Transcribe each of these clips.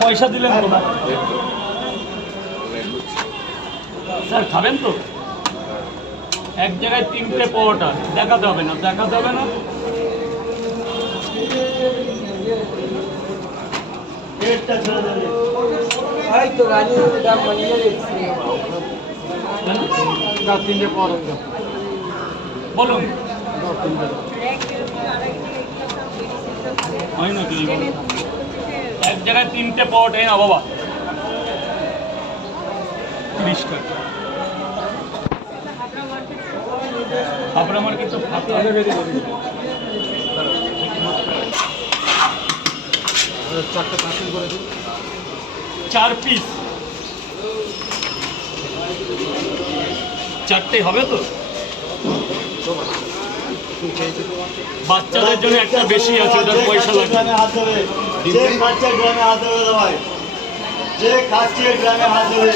পয়সা দিলেন তো না স্যার, খাবেন তো? এক জায়গায় 3টে পরোটা দেখাতে হবে না, দেখাতে হবে না। বলুন হয় না কি? এক জায়গায় 3টে পরোটা না বাবা, 30 টাকা। হাবড়া মার্কেট তো ফাঁকা। 4 পিস 4টে হবে তো? বাচ্চাদের জন্য একটা বেশি আছে, ওটার পয়সা লাগবে। যে খাচ্ছে গ্রামে হাত দেবে ভাই, যে খাচ্ছে গ্রামে হাত দেবে।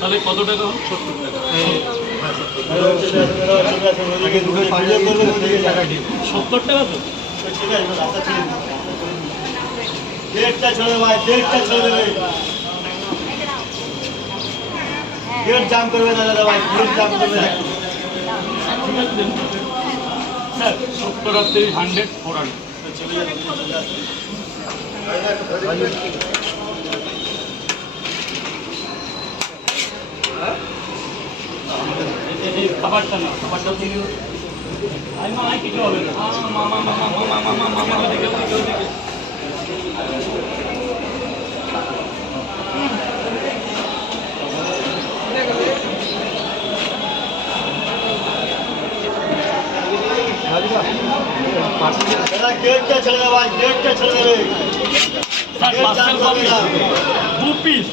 তাহলে কত টাকা? 70 টাকা। 70 টাকা তো? ডেটটা ছেড়ে ভাই, ডেটটা ছেড়ে দেবে। ডেট জাম করবে না দাদা ভাই, ডেট জাম করবে না। ঠিক আছে স্যার, 70 আর 30 100 400। খাবারটা না, খাবারটা কিছু হবে না। মামা মামা মামা মামা মামা ওদিকে ওদিকে ওদিকে। ডেটটা ছেড়ে দেবে ভাই, ডেটটা ছেড়ে দেবে। স্যার পার্সেল কপি 2 পিস,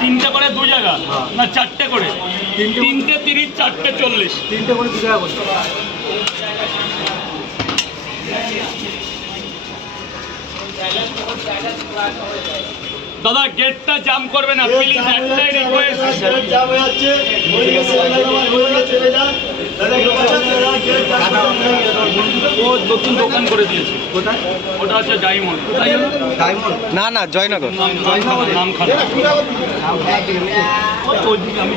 3টে করে 2 জায়গা না 4টে করে? 3টে 30, 4টে 40। 3টে করে 2 জায়গা করতে। দাদা গেটটা জাম করবে না প্লিজ, একটাই রিকোয়েস্ট। জাম হয়ে যাচ্ছে, হয়ে গেছে হয়ে গেছে বেজান। ও নতুন দোকান করে দিয়েছে। কোথায়? ওটা হচ্ছে ডায়মন্ড। কোথায় জানো? ডায়মন্ড? না না, জয়নগর। নাম খারাপ। ওইদিকে আমি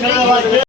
ছেড়ে দেওয়া